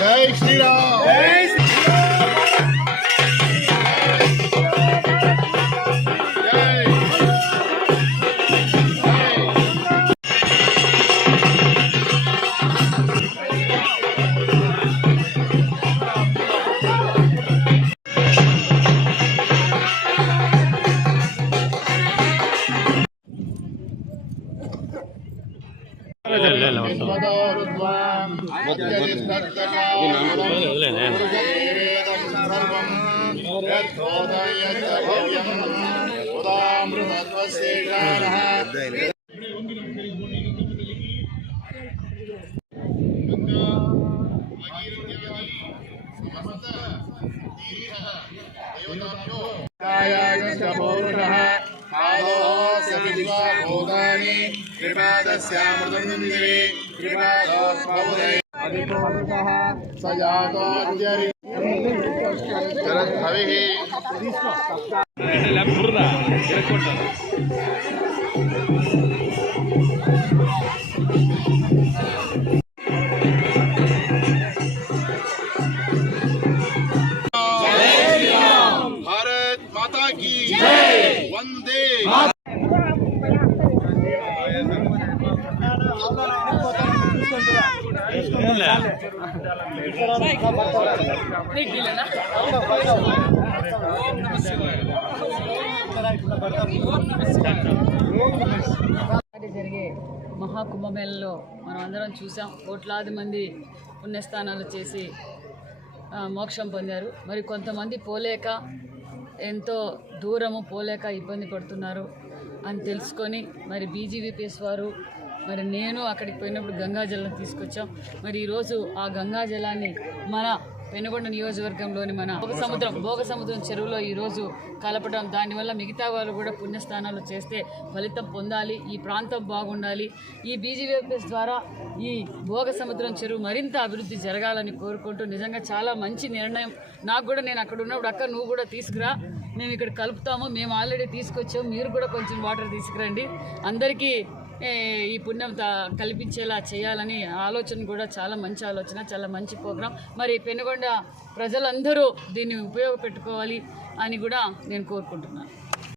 జై శ్రీరామ్. भारत माता की वंदे। జరిగే మహాకుంభమేళలో మనం అందరం చూసాం. కోట్లాది మంది పుణ్యస్థానాలు చేసి మోక్షం పొందారు. మరి కొంతమంది పోలేక ఎంతో దూరము పోలేక ఇబ్బంది పడుతున్నారు అని తెలుసుకొని మరి బీజీవీపీఎస్ వారు మరి నేను అక్కడికి పోయినప్పుడు గంగాజలం తీసుకొచ్చాం. మరి ఈరోజు ఆ గంగాజలాన్ని మన పెనుగొండ నియోజకవర్గంలోని మన భోగసముద్రం చెరువులో ఈరోజు కలపడం, దానివల్ల మిగతా వాళ్ళు కూడా పుణ్యస్థానాలు చేస్తే ఫలితం పొందాలి, ఈ ప్రాంతం బాగుండాలి. ఈ బీజీవీపీఎస్ ద్వారా ఈ భోగసముద్రం చెరువు మరింత అభివృద్ధి జరగాలని కోరుకుంటూ నిజంగా చాలా మంచి నిర్ణయం. నాకు కూడా నేను అక్కడ ఉన్నప్పుడు అక్క నువ్వు కూడా తీసుకురా, మేము ఇక్కడ కలుపుతాము, మేము ఆల్రెడీ తీసుకొచ్చాము, మీరు కూడా కొంచెం వాటర్ తీసుకురండి, అందరికీ ఈ పుణ్యం కల్పించేలా చేయాలని ఆలోచన కూడా చాలా మంచి ఆలోచన, చాలా మంచి ప్రోగ్రాం. మరి పెనుగొండ ప్రజలందరూ దీన్ని ఉపయోగపెట్టుకోవాలి అని కూడా నేను కోరుకుంటున్నాను.